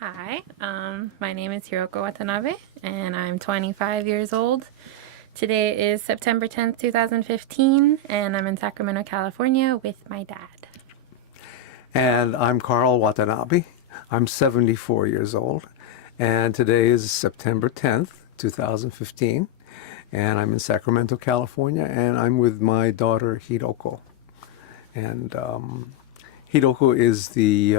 Hi, my name is Hiroko Watanabe, and I'm 25 years old. Today is September 10th, 2015, and I'm in Sacramento, California with my dad. And I'm Carl Watanabe. I'm 74 years old. And today is September 10th, 2015. And I'm in Sacramento, California. And I'm with my daughter, Hiroko. And Hiroko is the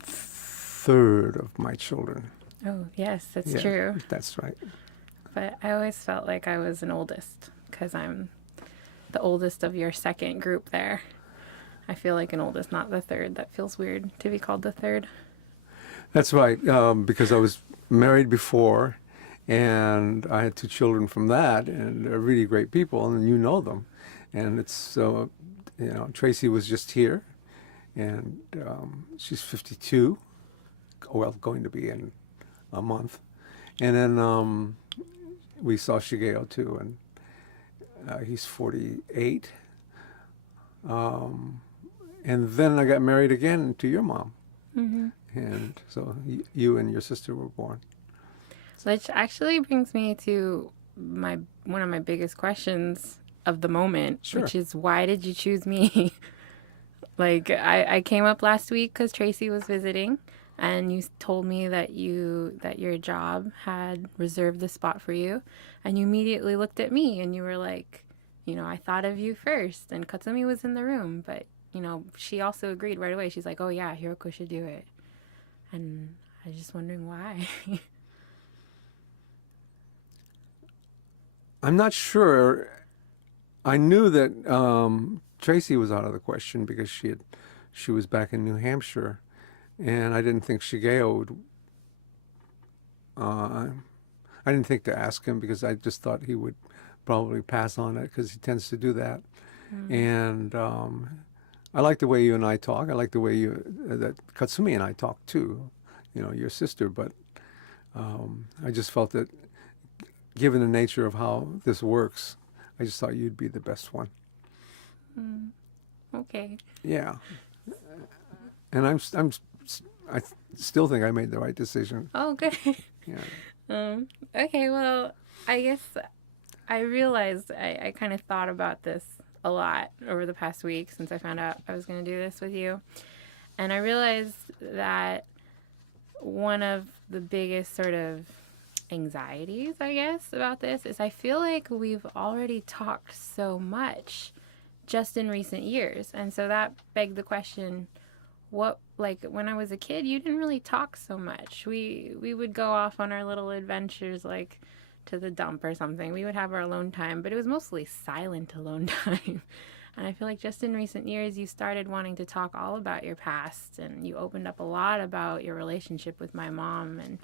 third of my children. Oh, yes, that's Yeah, true. that's right. But I always felt like I was an oldest because I'm the oldest of your second group there. I feel like an oldest, not the third. That feels weird to be called the third. That's right, because I was married before, and I had two children from that, and they're really great people, and you know them. And it's so, Tracy was just here, and she's 52, well, going to be in a month. And then we saw Shigeo too, and he's 48. And then I got married again to your mom. Mm-hmm. And so you and your sister were born. Which actually brings me to one of my biggest questions of the moment, Sure. which is why did you choose me? Like I came up last week because Tracy was visiting, and you told me that your job had reserved the spot for you, and you immediately looked at me and you were like, I thought of you first, and Katsumi was in the room, but she also agreed right away. She's like, oh yeah, Hiroko should do it, and I was just wondering why. I'm not sure. I knew that Tracy was out of the question because she was back in New Hampshire, and I didn't think Shigeo would. I didn't think to ask him because I just thought he would probably pass on it because he tends to do that. And I like the way you and I talk. I like the way that Katsumi and I talk too. Your sister, but I just felt that given the nature of how this works, I just thought you'd be the best one. Okay. Yeah, and I still think I made the right decision. Oh, good. Yeah, Okay, well, I guess I realized I kind of thought about this a lot over the past week since I found out I was going to do this with you. And I realized that one of the biggest sort of anxieties, I guess, about this is I feel like we've already talked so much just in recent years. And so that begged the question, like when I was a kid, you didn't really talk so much. We would go off on our little adventures, like to the dump or something. We would have our alone time, but it was mostly silent alone time. And I feel like just in recent years, you started wanting to talk all about your past, and you opened up a lot about your relationship with my mom and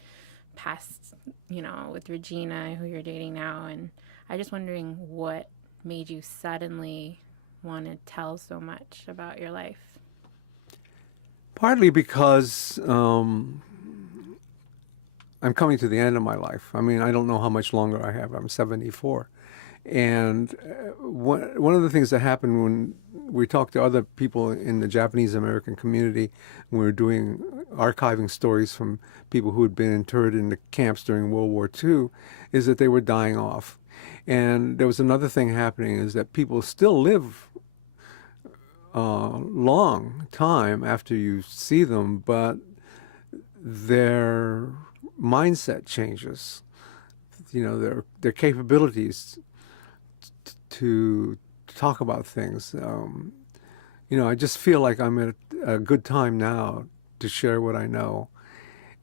past, with Regina, who you're dating now. And I just wondering what made you suddenly want to tell so much about your life. partly because I'm coming to the end of my life. I mean, I don't know how much longer I have. I'm 74. And one of the things that happened when we talked to other people in the Japanese American community, when we were doing archiving stories from people who had been interred in the camps during World War II, is that they were dying off. And there was another thing happening, is that people still live a long time after you see them, but their mindset changes. Their capabilities to talk about things. I just feel like I'm at a good time now to share what I know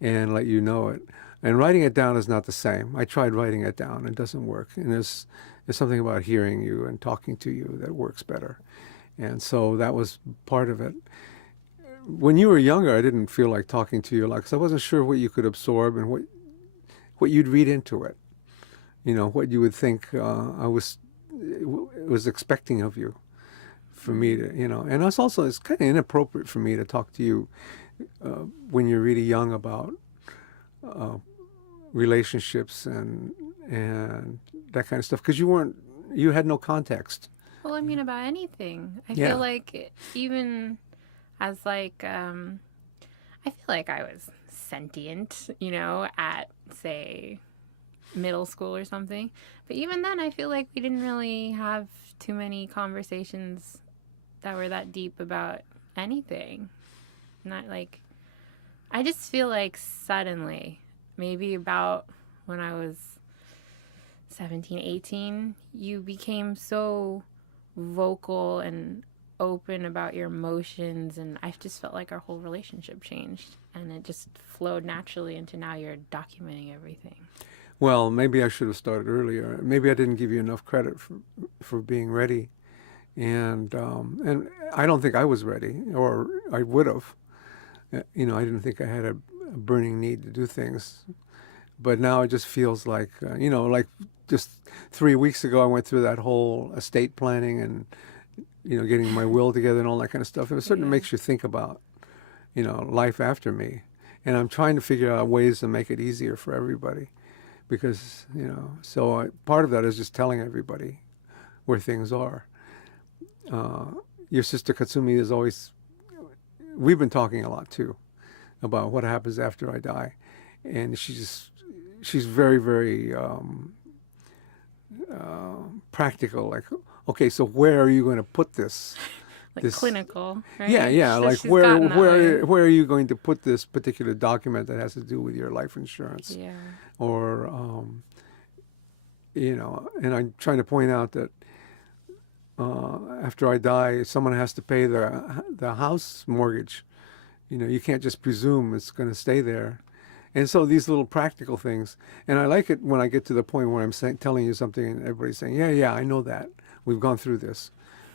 and let you know it. And writing it down is not the same. I tried writing it down; it doesn't work. And there's something about hearing you and talking to you that works better. And so that was part of it. When you were younger, I didn't feel like talking to you a lot because I wasn't sure what you could absorb and what you'd read into it. What you would think I was expecting of you, for me to, and it's kind of inappropriate for me to talk to you when you're really young about relationships and that kind of stuff because you had no context. Well, I mean, about anything. I Yeah. feel like even as like, I feel like I was sentient, you know, at, say, middle school or something. But even then, I feel like we didn't really have too many conversations that were that deep about anything. Not like, I just feel like suddenly, maybe about when I was 17, 18, you became so vocal and open about your emotions, and I just felt like our whole relationship changed, and it just flowed naturally into now you're documenting everything. Well, maybe I should have started earlier. Maybe I didn't give you enough credit for being ready, and I don't think I was ready, or I would have. I didn't think I had a burning need to do things, but now it just feels like like just 3 weeks ago I went through that whole estate planning and getting my will together and all that kind of stuff. It certainly Yeah. makes you think about life after me, and I'm trying to figure out ways to make it easier for everybody because part of that is just telling everybody where things are. Your sister Katsumi is always, we've been talking a lot too about what happens after I die, and she's very, very practical. Like, okay, so where are you going to put this? Like clinical, right? Yeah. Like She's gotten that way. where are you going to put this particular document that has to do with your life insurance? Yeah. Or and I'm trying to point out that after I die, someone has to pay the house mortgage. You can't just presume it's going to stay there. And so these little practical things, and I like it when I get to the point where I'm telling you something and everybody's saying, yeah, I know that. We've gone through this.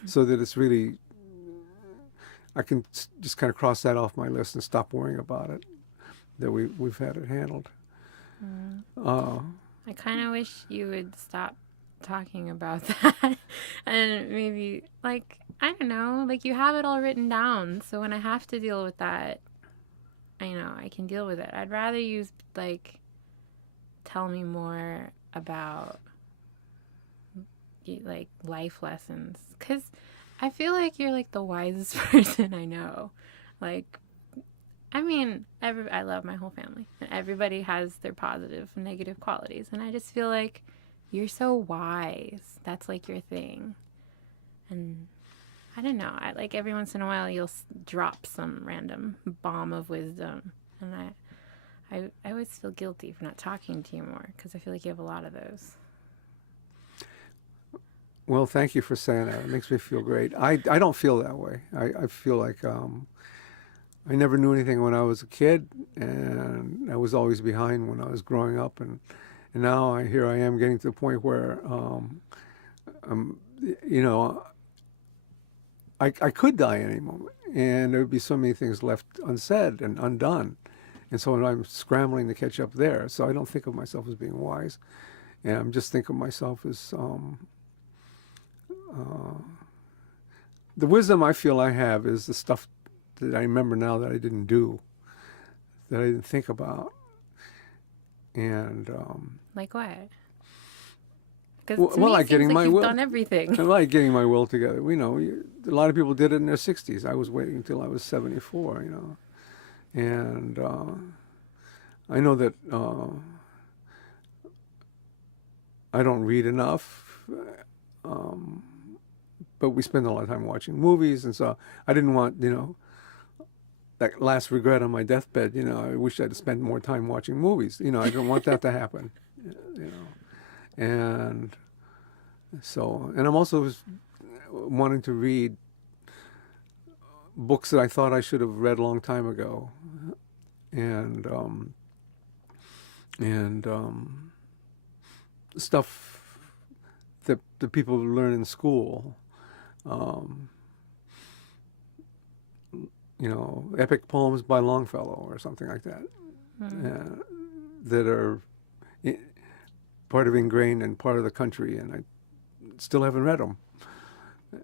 So that it's really, I can just kind of cross that off my list and stop worrying about it, that we've had it handled. I kind of wish you would stop talking about that and maybe, like, I don't know, like you have it all written down. So when I have to deal with that, I can deal with it. I'd rather you, like, tell me more about, like, life lessons. Because I feel like you're, like, the wisest person I know. Like, I love my whole family, and everybody has their positive and negative qualities, and I just feel like you're so wise. That's like your thing, and I don't know. I like every once in a while you'll drop some random bomb of wisdom, and I always feel guilty for not talking to you more because I feel like you have a lot of those. Well, thank you for saying that. It makes me feel great. I don't feel that way. I feel like I never knew anything when I was a kid, and I was always behind when I was growing up, and now here I am getting to the point where I'm, I could die any moment, and there would be so many things left unsaid and undone, and so I'm scrambling to catch up there. So I don't think of myself as being wise, and I'm just think of myself as the wisdom I feel I have is the stuff that I remember now that I didn't do, that I didn't think about. And Like what? Because well, to me, like it getting seems my like you've will, done everything. like getting my will together. A lot of people did it in their 60s. I was waiting until I was 74. And I know that I don't read enough, but we spend a lot of time watching movies, and so I didn't want that last regret on my deathbed. I wish I'd spent more time watching movies. I didn't want that to happen. And so, and I'm also wanting to read books that I thought I should have read a long time ago, and stuff that the people learn in school. Epic poems by Longfellow or something like that, that are part of ingrained and part of the country, and I still haven't read them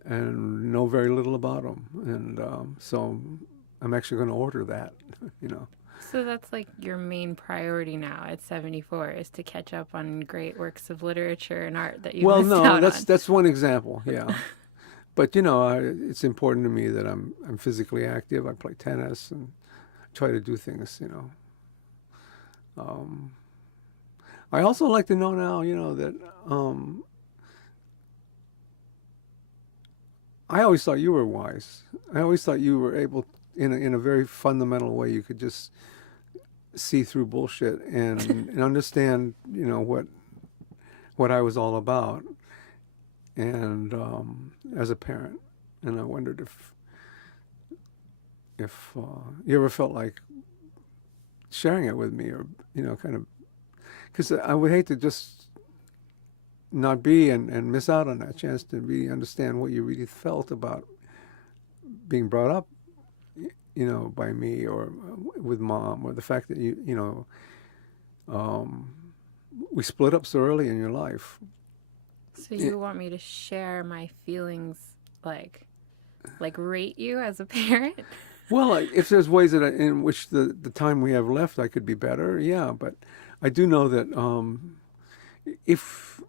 and know very little about them, and so I'm actually going to order that. So that's like your main priority now at 74 is to catch up on great works of literature and art that you missed out on. That's one example, yeah. But it's important to me that I'm physically active. I play tennis, and try to do things, I also like to know now, that I always thought you were wise. I always thought you were able, in a very fundamental way, you could just see through bullshit and understand, what I was all about, and as a parent. And I wondered if you ever felt like sharing it with me, or kind of, because I would hate to just not be and miss out on that chance to really understand what you really felt about being brought up, by me, or with mom, or the fact that we split up so early in your life. So you want me to share my feelings, like rate you as a parent? Well, if there's ways in which the time we have left I could be better, yeah. But I do know that if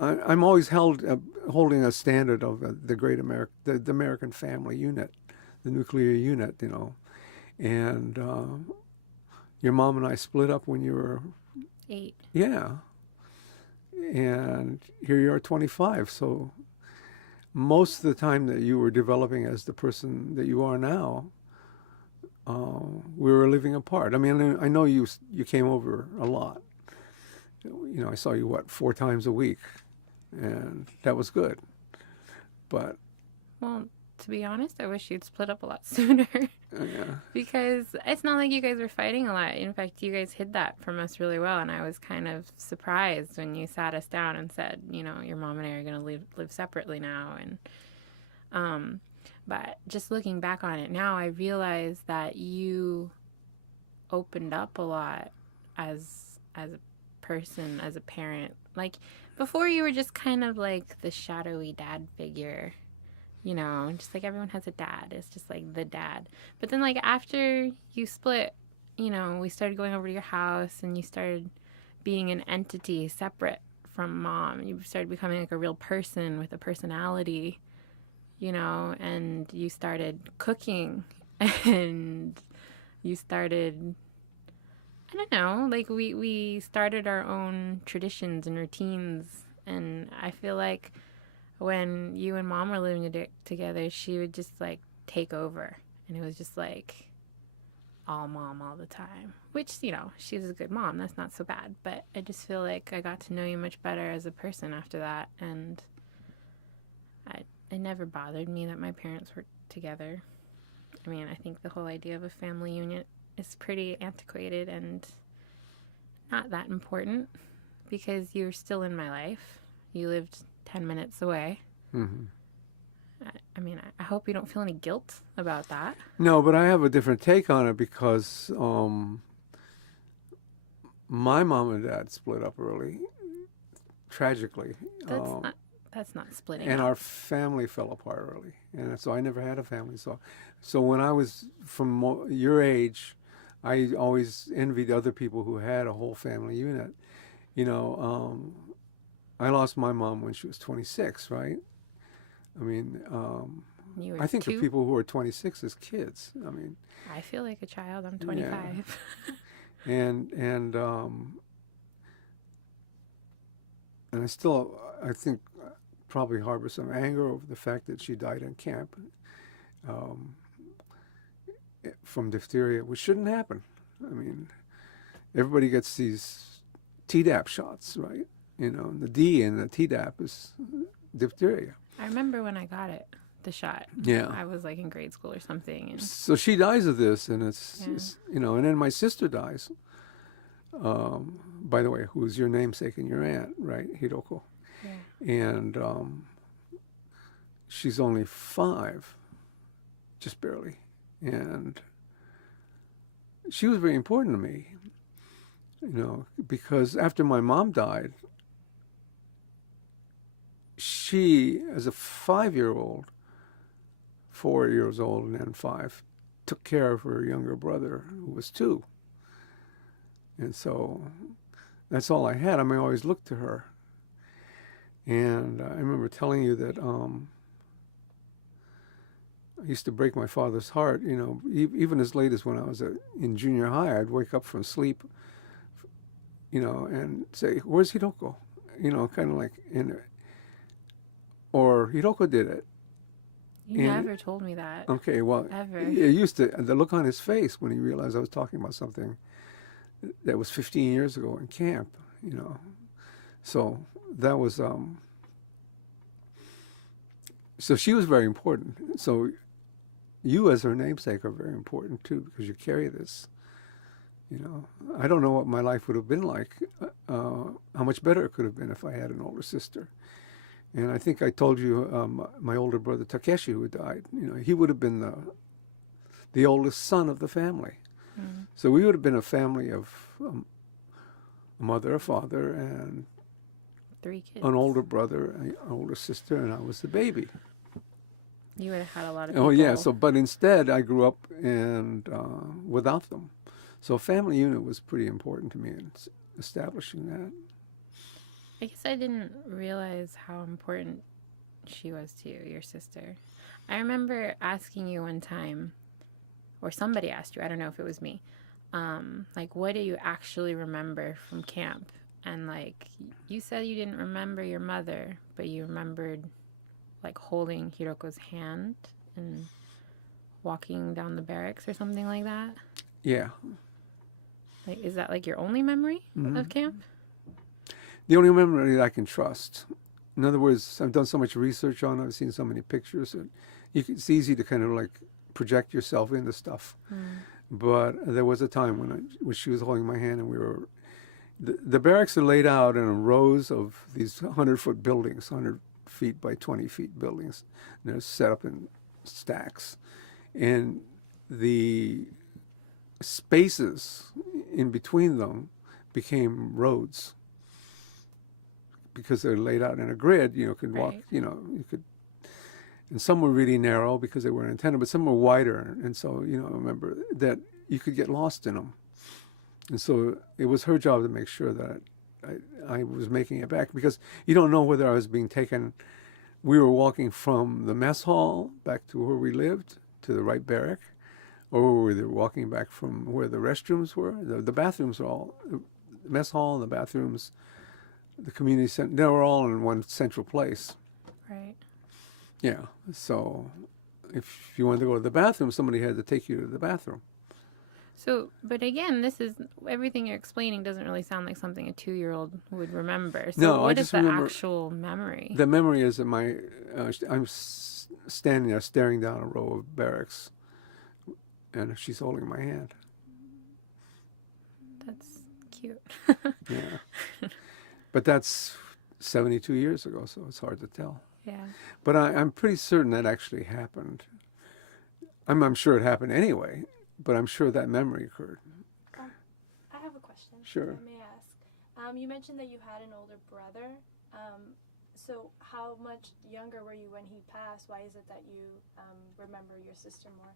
I'm always holding a standard of the great the American family unit, the nuclear unit, and your mom and I split up when you were 8. Yeah, and here you are, 25. So most of the time that you were developing as the person that you are now, we were living apart. I mean, I know you came over a lot. I saw you 4 times a week, and that was good. But well, to be honest, I wish you'd split up a lot sooner. Yeah. Because it's not like you guys were fighting a lot. In fact, you guys hid that from us really well, and I was kind of surprised when you sat us down and said, your mom and I are going to live separately now. And but just looking back on it now, I realize that you opened up a lot as a person, as a parent. Like, before, you were just kind of like the shadowy dad figure. Just like everyone has a dad. It's just like the dad. But then, like, after you split, we started going over to your house, and you started being an entity separate from mom. You started becoming like a real person with a personality, and you started cooking, and you started, I don't know, like, we started our own traditions and routines. And I feel like when you and mom were living together, she would just like take over, and it was just like all mom all the time, which, she was a good mom. That's not so bad. But I just feel like I got to know you much better as a person after that. And it never bothered me that my parents were together. I mean, I think the whole idea of a family unit is pretty antiquated and not that important, because you're still in my life. You lived 10 minutes away. Mm-hmm. I mean, I hope you don't feel any guilt about that. No, but I have a different take on it, because my mom and dad split up early, tragically. That's not splitting and up. our family fell apart early, and so I never had a family. So when I was from your age, I always envied other people who had a whole family unit. I lost my mom when she was 26, right? I mean, You were I think 2? of people who are 26 as kids. I mean, I feel like a child. I'm 25. Yeah. and I still, I think, probably harbor some anger over the fact that she died in camp from diphtheria, which shouldn't happen. I mean, everybody gets these Tdap shots, right? The D in the Tdap is diphtheria. I remember when I got it, the shot. Yeah. I was like in grade school or something. And so she dies of this, and it's, Yeah. and then my sister dies. By the way, who's your namesake and your aunt, right? Hiroko. Yeah. And she's only 5, just barely. And she was very important to me, because after my mom died, she, as a 5-year-old, 4 years old and then 5, took care of her younger brother, who was 2. And so that's all I had. I mean, I always looked to her. And I remember telling you that I used to break my father's heart. You know, even as late as when I was in junior high, I'd wake up from sleep, you know, and say, "Where's Hiroko?" You know, kind of like or Hiroko did it. You And never told me that. okay, well, Ever. it used to the look on his face when he realized I was talking about something that was 15 years ago in camp. You know, so that was so she was very important. So you, as her namesake, are very important too because you carry this. You know, I don't know what my life would have been like, how much better it could have been if I had an older sister. And I think I told you my older brother Takeshi, who died. You know, he would have been the oldest son of the family. Mm. So we would have been a family of a mother, a father, and 3 kids. an older brother, an older sister, and I was the baby. You would have had a lot of people. Oh yeah. So, but instead, I grew up and without them. So, family unit was pretty important to me in establishing that. I guess I didn't realize how important she was to you, your sister. I remember asking you one time, or somebody asked you, I don't know if it was me, like, what do you actually remember from camp? And, like, you said you didn't remember your mother, but you remembered, like, holding Hiroko's hand and walking down the barracks or something like that. Yeah. Like, is that, like, your only memory of camp? The only memory that I can trust. In other words, I've done so much research on it. I've seen so many pictures. And it's easy to kind of like project yourself into stuff. But there was a time when she was holding my hand and we were... The barracks are laid out in rows of these 100-foot buildings, 100 feet by 20 feet buildings. And they're set up in stacks. And the spaces in between them became roads. Because they're laid out in a grid, you know, could walk, Right. you know, you could, and some were really narrow because they were antenna, but some were wider. And so, you know, I remember that you could get lost in them. And so it was her job to make sure that I was making it back because you don't know whether I was being taken. We were walking from the mess hall back to where we lived, to the right barrack, or we were walking back from where the restrooms were. The bathrooms were all, the mess hall and the bathrooms, the community center, they were all in one central place. Right. Yeah. So if you wanted to go to the bathroom, somebody had to take you to the bathroom. So, but again, this is everything you're explaining doesn't really sound like something a 2-year-old would remember. So, No, I what is just the remember actual memory? the memory is that I'm standing there staring down a row of barracks, and she's holding my hand. That's cute. Yeah. But that's 72 years ago, so it's hard to tell. Yeah. But I'm pretty certain that actually happened. I'm sure it happened anyway, but I'm sure that memory occurred. I have a question. Sure. If I may ask. You mentioned that you had an older brother. So how much younger were you when he passed? Why is it that you remember your sister more?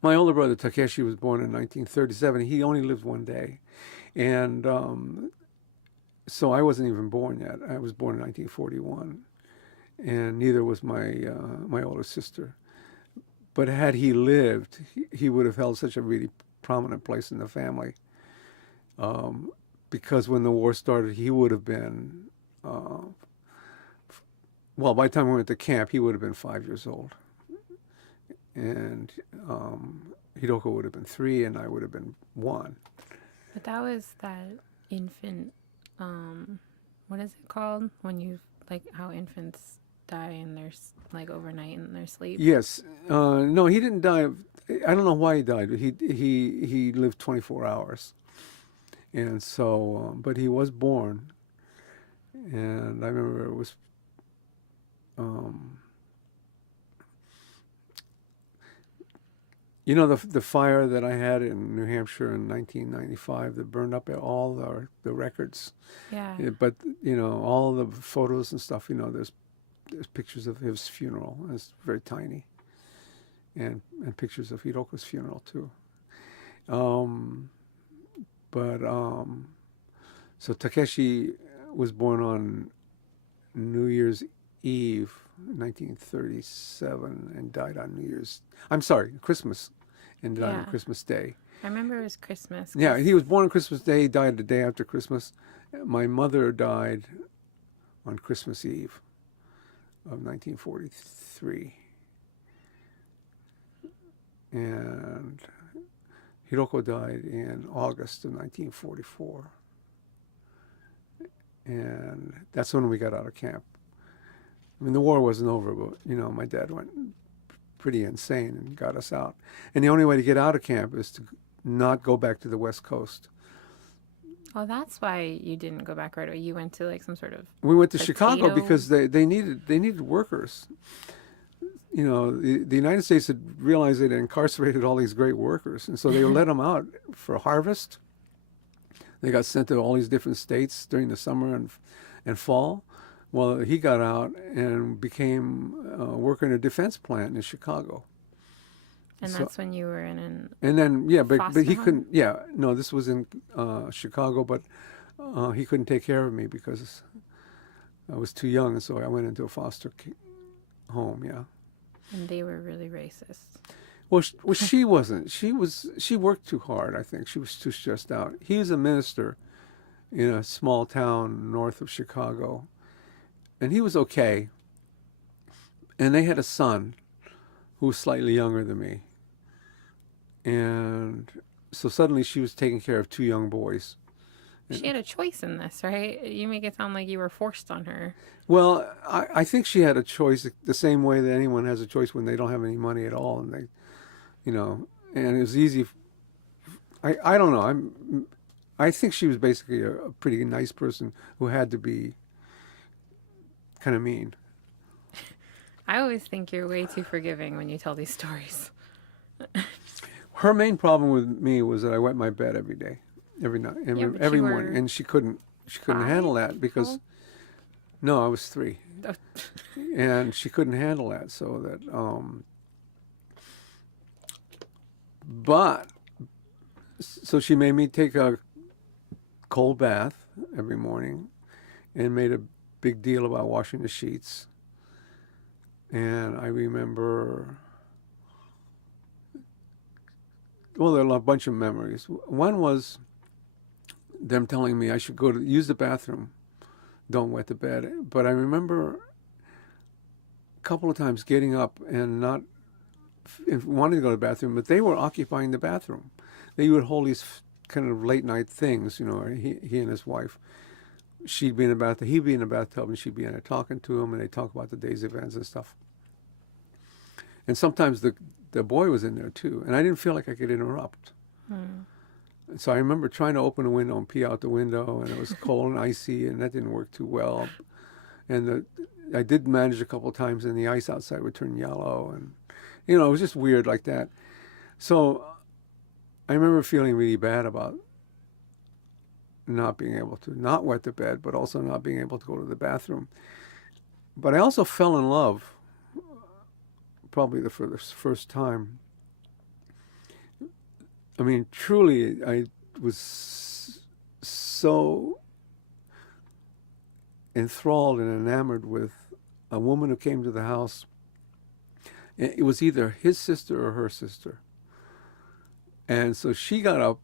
My older brother Takeshi was born in 1937. He only lived one day, and so I wasn't even born yet. I was born in 1941, and neither was my older sister. But had he lived, he would have held such a really prominent place in the family. Because when the war started, he would have been, well, by the time we went to camp, he would have been 5 years old. And Hiroko would have been 3, and I would have been 1. But that was that infant, what is it called? When you, like, how infants die in their, like, overnight in their sleep? Yes. No, he didn't die. I don't know why he died, but he lived 24 hours. And so, but he was born. And I remember it was, you know, the fire that I had in New Hampshire in 1995 that burned up all the records. Yeah. But, you know, all the photos and stuff, you know, there's pictures of his funeral. It's very tiny. And pictures of Hiroko's funeral, too. So Takeshi was born on New Year's Eve, 1937, and died on New Year's. I'm sorry, Christmas, and died on Yeah. Christmas Day. I remember it was Christmas. Yeah, he was born on Christmas Day, died the day after Christmas. My mother died on Christmas Eve of 1943. And Hiroko died in August of 1944. And that's when we got out of camp. I mean, the war wasn't over, but, my dad went pretty insane and got us out. And the only way to get out of camp is to not go back to the West Coast. Oh, that's why you didn't go back right away. You went to like some sort of We went to potato- Chicago because they needed workers. The United States had realized they'd incarcerated all these great workers, and so they let them out for harvest. They got sent to all these different states during the summer and fall. Well, he got out and became a worker in a defense plant in Chicago. And So- that's when you were in an And then, yeah, but Foster he home? couldn't. Yeah, no, this was in Chicago, but he couldn't take care of me because I was too young, and so I went into a foster home. Yeah. and they were really racist. Well, she wasn't. She worked too hard. I think she was too stressed out. He was a minister in a small town north of Chicago, and he was okay. And they had a son who was slightly younger than me, and so suddenly she was taking care of two young boys. She had a choice in this, right? You make it sound like you were forced on her. Well, I think she had a choice the same way that anyone has a choice when they don't have any money at all, and and it was easy. I don't know. I think she was basically a pretty nice person who had to be kind of mean. I always think you're way too forgiving when you tell these stories. Her main problem with me was that I wet my bed every day, every night, Yeah, but every you morning, were and she couldn't handle that because Oh. no, I was 3. Oh. And she couldn't handle that, so that but so she made me take a cold bath every morning and made a big deal about washing the sheets. And I remember, well, there are a bunch of memories. One was them telling me I should go to use the bathroom, don't wet the bed. But I remember a couple of times getting up and not wanting to go to the bathroom, but they were occupying the bathroom. They would hold these kind of late night things, he and his wife. She'd be in the bathtub, he'd be in the bathtub, and she'd be in there talking to him, and they'd talk about the day's events and stuff. And sometimes the boy was in there too, and I didn't feel like I could interrupt. And so I remember trying to open a window and pee out the window, and it was cold and icy, and that didn't work too well. And I did manage a couple of times, and the ice outside would turn yellow, and it was just weird like that. So I remember feeling really bad about not being able to not wet the bed, but also not being able to go to the bathroom. But I also fell in love, probably for the first time. I mean, truly, I was so enthralled and enamored with a woman who came to the house. It was either his sister or her sister. And so she got up,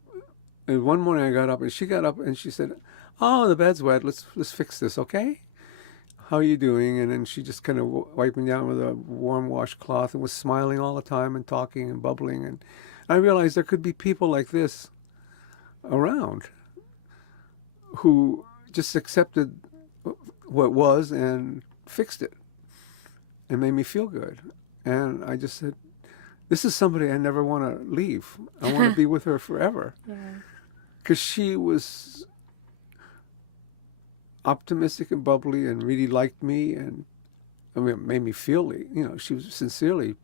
and one morning I got up, and she got up and she said, "Oh, the bed's wet. Let's fix this, okay? How are you doing?" And then she just kind of wiped me down with a warm washcloth and was smiling all the time and talking and bubbling. And I realized there could be people like this around who just accepted what was and fixed it and made me feel good. And I just said, this is somebody I never want to leave. I want to be with her forever. Because she was optimistic and bubbly and really liked me, and I mean, it made me feel, she was sincerely,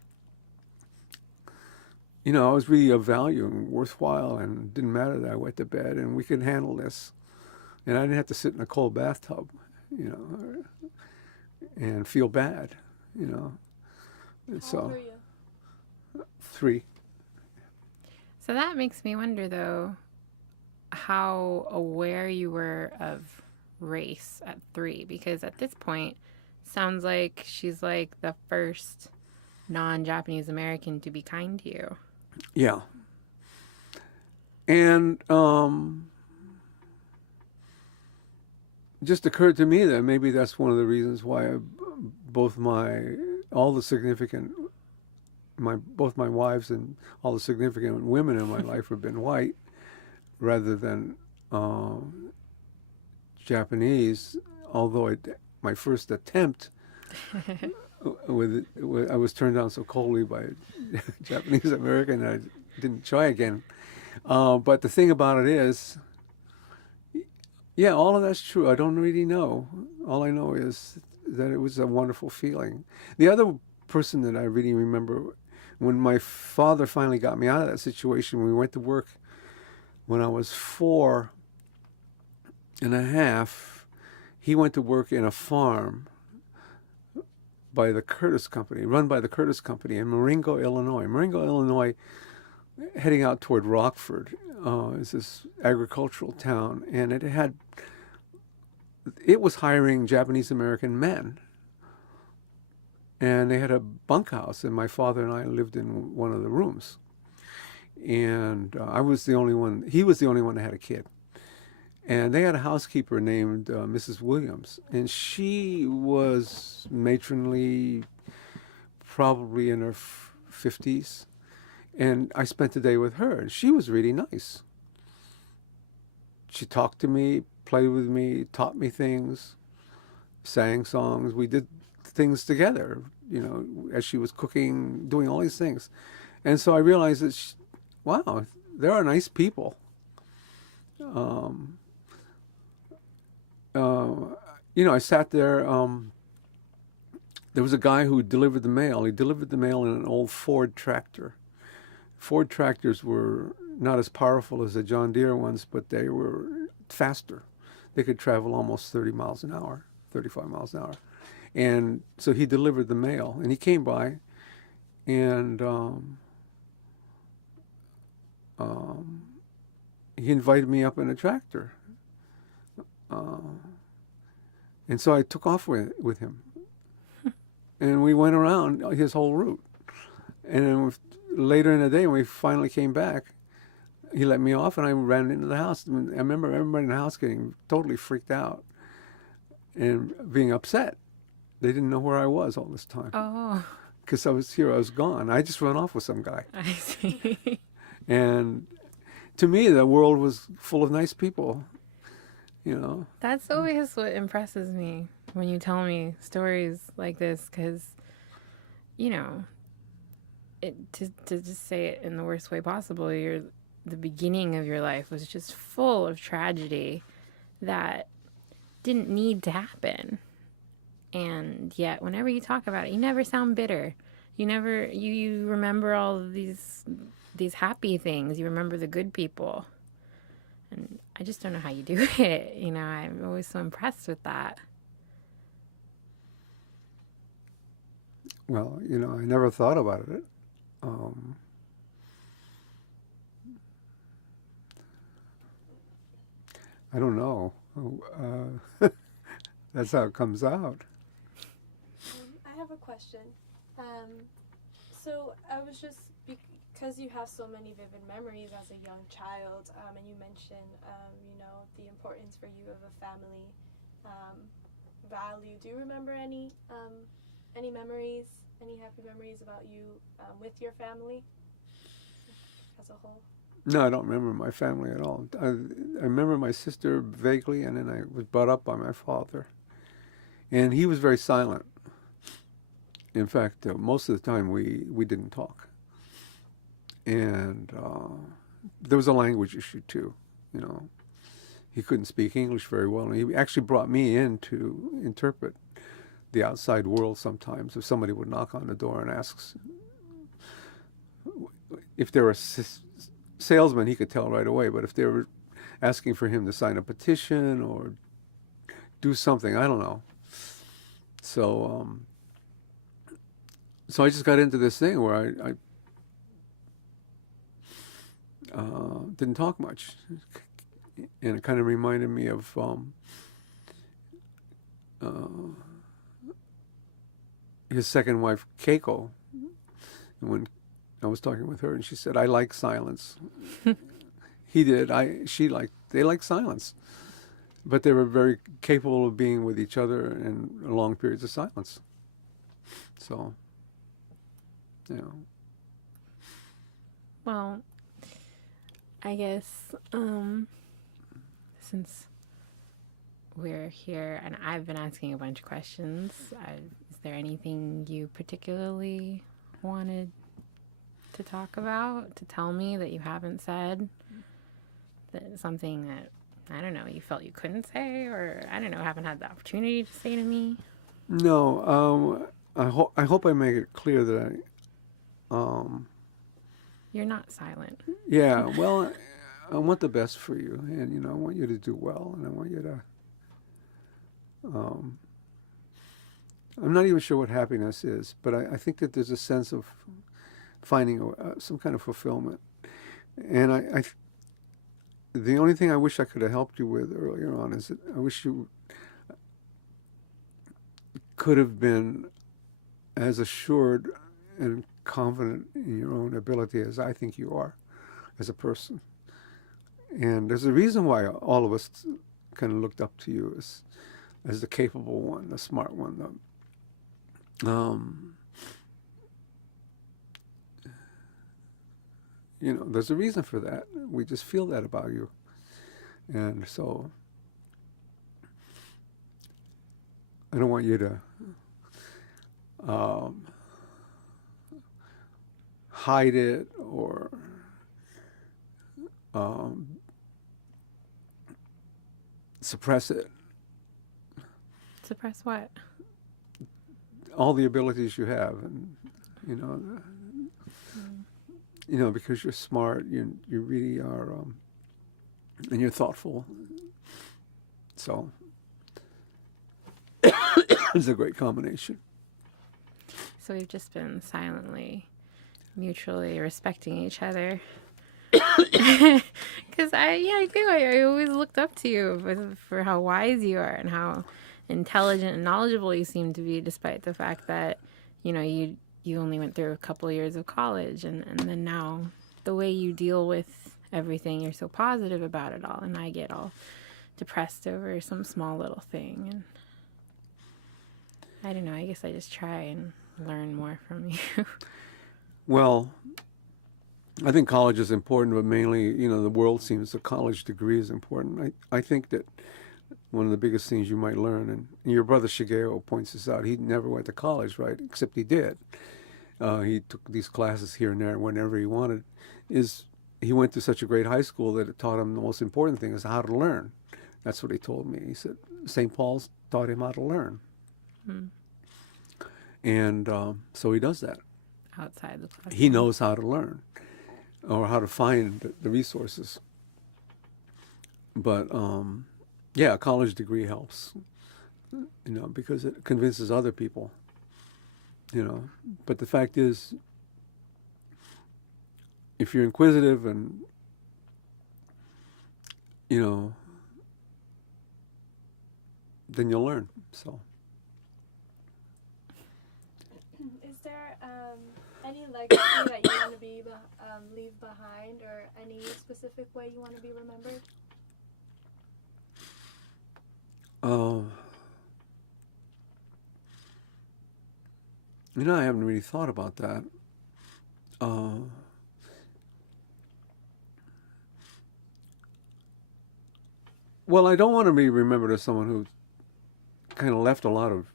I was really of value and worthwhile, and it didn't matter that I wet the bed, and we could handle this. And I didn't have to sit in a cold bathtub, and feel bad, And How old were you? 3. So that makes me wonder, though, how aware you were of race at 3, because at this point, sounds like she's like the first non-Japanese American to be kind to you. Yeah. And just occurred to me that maybe that's one of the reasons why both my all the significant both my wives and all the significant women in my life have been white rather than Japanese. Although my first attempt I was turned down so coldly by a Japanese American that I didn't try again. But the thing about it is, yeah, all of that's true. I don't really know. All I know is that it was a wonderful feeling. The other person that I really remember, when my father finally got me out of that situation, we went to work when I was 4.5. He went to work in a farm by the Curtis Company, run by the Curtis Company in Marengo, Illinois. Marengo, Illinois, heading out toward Rockford, is this agricultural town, and it was hiring Japanese American men. And they had a bunkhouse, and my father and I lived in one of the rooms. And I was the only one, he was the only one that had a kid. And they had a housekeeper named Mrs. Williams, and she was matronly, probably in her 50s. And I spent the day with her, and she was really nice. She talked to me, played with me, taught me things, sang songs. We did things together, as she was cooking, doing all these things. And so I realized that, wow, there are nice people. I sat there. There was a guy who delivered the mail. He delivered the mail in an old Ford tractor. Ford tractors were not as powerful as the John Deere ones, but they were faster. They could travel almost 30 miles an hour, 35 miles an hour. And so he delivered the mail, and he came by, and he invited me up in a tractor. And so I took off with him. And we went around his whole route. And then later in the day, when we finally came back, he let me off, and I ran into the house. I remember everybody in the house getting totally freaked out and being upset. They didn't know where I was all this time. Oh. Because I was gone. I just ran off with some guy. I see. And to me, the world was full of nice people. That's always what impresses me when you tell me stories like this, because, to just say it in the worst way possible, the beginning of your life was just full of tragedy that didn't need to happen. And yet, whenever you talk about it, you never sound bitter. You remember all of these happy things. You remember the good people. And I just don't know how you do it. I'm always so impressed with that. Well, I never thought about it. I don't know. That's how it comes out. I have a question. So I was just, because you have so many vivid memories as a young child, and you mentioned, the importance for you of a family value. Do you remember any memories, any happy memories about you with your family as a whole? No, I don't remember my family at all. I remember my sister vaguely, and then I was brought up by my father. And he was very silent. In fact, most of the time we didn't talk. And there was a language issue too, He couldn't speak English very well. And he actually brought me in to interpret the outside world sometimes. If somebody would knock on the door and ask if they were a salesman, he could tell right away. But if they were asking for him to sign a petition or do something, I don't know. So I just got into this thing where I didn't talk much, and it kind of reminded me of his second wife, Keiko. And when I was talking with her, and she said, "I like silence." He did. They liked silence, but they were very capable of being with each other in long periods of silence. So, you know. Well, I guess since we're here and I've been asking a bunch of questions, is there anything you particularly wanted to talk about, to tell me that you haven't said? That something that, I don't know, you felt you couldn't say, or I don't know, haven't had the opportunity to say to me? No, I hope I make it clear that You're not silent. yeah, well, I want the best for you, and I want you to do well, and I want you to. I'm not even sure what happiness is, but I think that there's a sense of finding some kind of fulfillment, and the only thing I wish I could have helped you with earlier on is that I wish you could have been as assured and confident in your own ability as I think you are as a person. And there's a reason why all of us kind of looked up to you as the capable one, the smart one. There's a reason for that. We just feel that about you. And so I don't want you to hide it or suppress it. Suppress what? All the abilities you have, and because you're smart, you really are, and you're thoughtful. So it's a great combination. So we've just been silently, mutually respecting each other. Because I think I always looked up to you for how wise you are and how intelligent and knowledgeable you seem to be, despite the fact that you only went through a couple of years of college, and then now the way you deal with everything, you're so positive about it all, and I get all depressed over some small little thing. And I don't know, I guess I just try and learn more from you. Well, I think college is important, but mainly, the world seems the college degree is important. I think that one of the biggest things you might learn, and your brother Shigeo points this out, he never went to college, right? Except he did. He took these classes here and there whenever he wanted. He went to such a great high school that it taught him the most important thing is how to learn. That's what he told me. He said St. Paul's taught him how to learn. And so he does that. Outside the classroom. He knows how to learn or how to find the resources. But a college degree helps, because it convinces other people, But the fact is, if you're inquisitive and, then you'll learn, so. Is there any legacy that you want to leave behind, or any specific way you want to be remembered? I haven't really thought about that. Well, I don't want to be remembered as someone who kind of left a lot of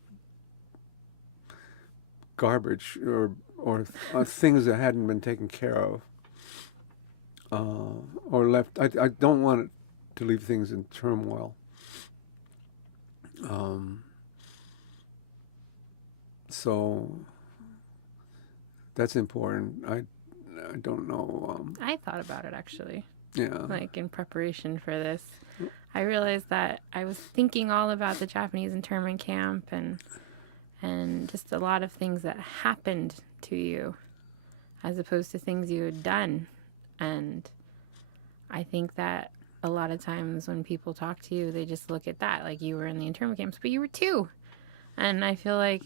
garbage or things that hadn't been taken care of, or left. I don't want to leave things in turmoil. So that's important. I don't know. I thought about it, actually. Yeah. Like, in preparation for this, I realized that I was thinking all about the Japanese internment camp and just a lot of things that happened to you as opposed to things you had done. And I think that a lot of times when people talk to you, they just look at that. Like, you were in the internment camps, but you were too. And I feel like,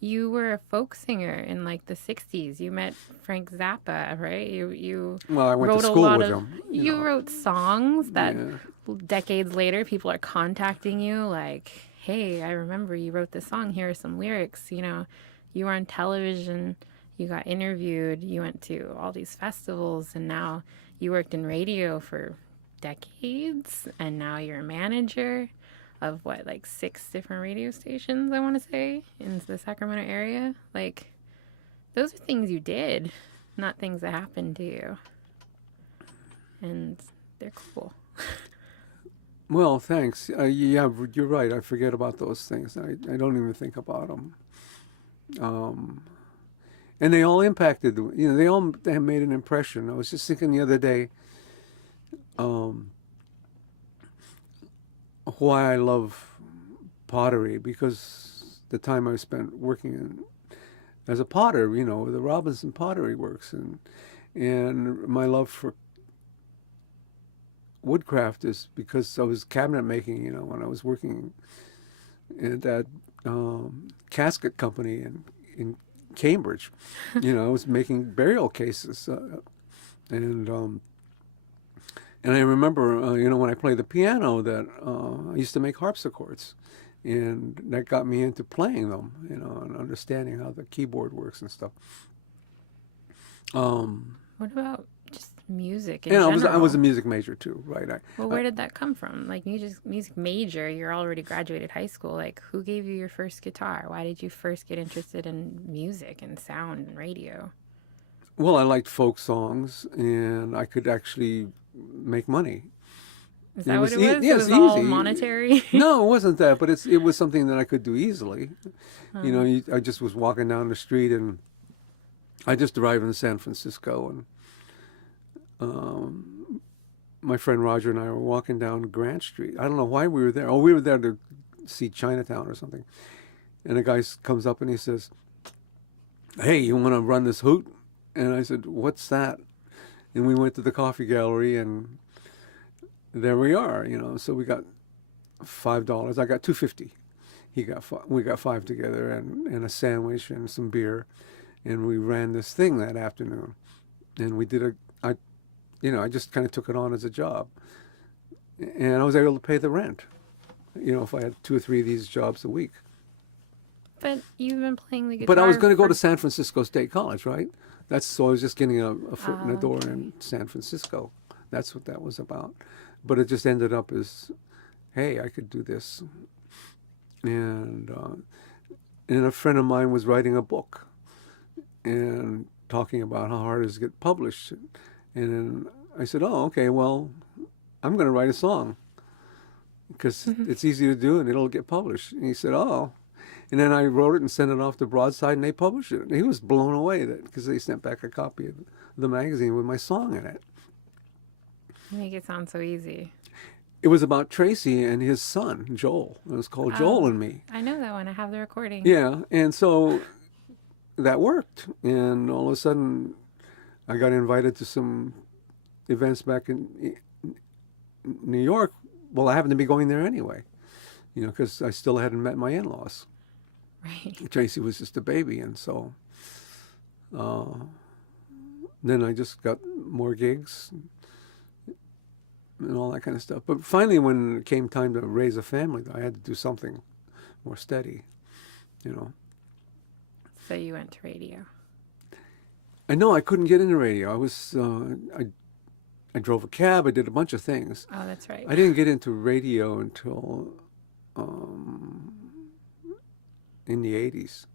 you were a folk singer in like the 60s. You met Frank Zappa, right? You Well, I went to wrote a school lot with of him. you wrote songs that Yeah. decades later people are contacting you like, "Hey, I remember you wrote this song. Here are some lyrics." You were on television, you got interviewed, you went to all these festivals, and now you worked in radio for decades, and now you're a manager of what, like 6 different radio stations, I want to say, in the Sacramento area. Like, those are things you did, not things that happened to you. And they're cool. Well, thanks. Yeah, you're right. I forget about those things. I don't even think about them. And they all impacted. They have made an impression. I was just thinking the other day, why I love pottery, because the time I spent working as a potter, with the Robinson Pottery Works, and my love for woodcraft is because I was cabinet making, when I was working at that casket company in Cambridge. I was making burial cases, and I remember, when I played the piano, that I used to make harpsichords, and that got me into playing them, and understanding how the keyboard works and stuff. What about just music in And general? I was a music major too, right? Well, where did that come from? Like, music major, you're already graduated high school. Like, who gave you your first guitar? Why did you first get interested in music and sound and radio? Well, I liked folk songs, and I could actually make money. Is that what it was? Yes, It was all easy. monetary? No, it wasn't that, but it was something that I could do easily. I just was walking down the street, and I just arrived in San Francisco, and my friend Roger and I were walking down Grant Street. I don't know why we were there. Oh, we were there to see Chinatown or something. And a guy comes up and he says, "Hey, you want to run this hoot?" And I said, "What's that?" And we went to the coffee gallery, and there we are. So we got $5. I got $2.50. We got five together, and a sandwich and some beer, and we ran this thing that afternoon. And we did I just kind of took it on as a job, and I was able to pay the rent. If I had 2 or 3 of these jobs a week. But you've been playing the guitar. But I was going to go to San Francisco State College, right? So I was just getting a foot in the door in San Francisco. That's what that was about. But it just ended up as, hey, I could do this. And a friend of mine was writing a book and talking about how hard it is to get published. And then I said, "Oh, okay, well, I'm going to write a song because it's easy to do and it'll get published." And he said, "Oh." And then I wrote it and sent it off to Broadside, and they published it. And he was blown away because they sent back a copy of the magazine with my song in it. You make it sound so easy. It was about Tracy and his son, Joel. It was called Joel and Me. I know that one. I have the recording. Yeah, and so that worked. And all of a sudden, I got invited to some events back in New York. Well, I happened to be going there anyway, because I still hadn't met my in-laws. Right. Tracy was just a baby, and so then I just got more gigs and all that kind of stuff. But finally, when it came time to raise a family, I had to do something more steady, So you went to radio. I know I couldn't get into radio. I was I drove a cab. I did a bunch of things. Oh, that's right. I didn't get into radio until in the 80s,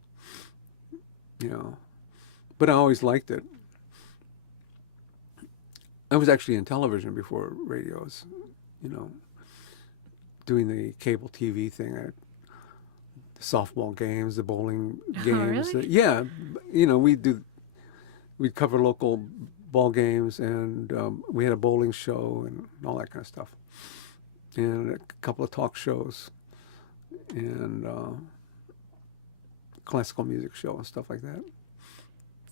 but I always liked it. I was actually in television before radios, doing the cable TV thing, at the softball games, the bowling games. Really? Yeah, we'd cover local ball games, and we had a bowling show and all that kind of stuff, and a couple of talk shows, and classical music show and stuff like that.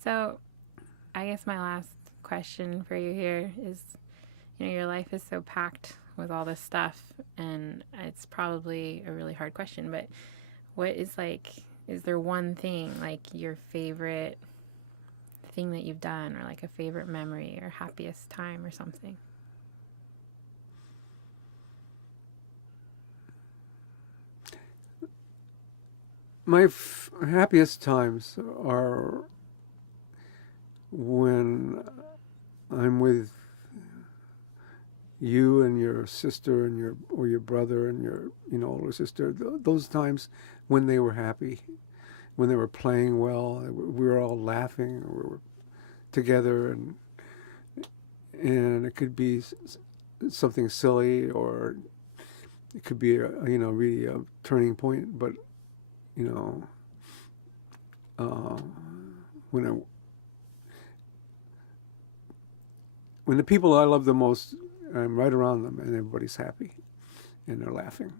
So I guess my last question for you here is, your life is so packed with all this stuff, and it's probably a really hard question, but what is like is there one thing, like your favorite thing that you've done, or like a favorite memory or happiest time or something? My happiest times are when I'm with you and your sister and your brother and your older sister. Those times when they were happy, when they were playing well, we were all laughing, we were together, and it could be something silly, or it could be really a turning point. But you know, when when the people I love the most, I'm right around them, and everybody's happy, and they're laughing.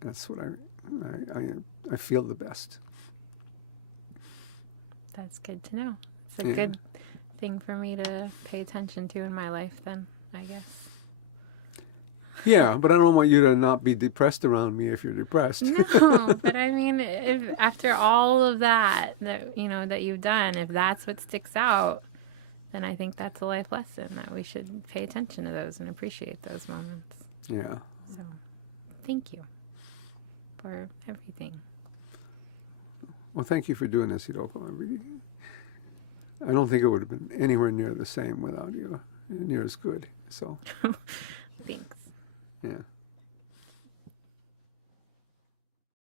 That's what I feel the best. That's good to know. It's a good thing for me to pay attention to in my life then, I guess. Yeah, but I don't want you to not be depressed around me if you're depressed. No, but I mean, if after all of that that you've done, if that's what sticks out, then I think that's a life lesson, that we should pay attention to those and appreciate those moments. Yeah. So, thank you for everything. Well, thank you for doing this, Hiroko. I don't think it would have been anywhere near the same without you. Near as good. So. Thanks. Yeah.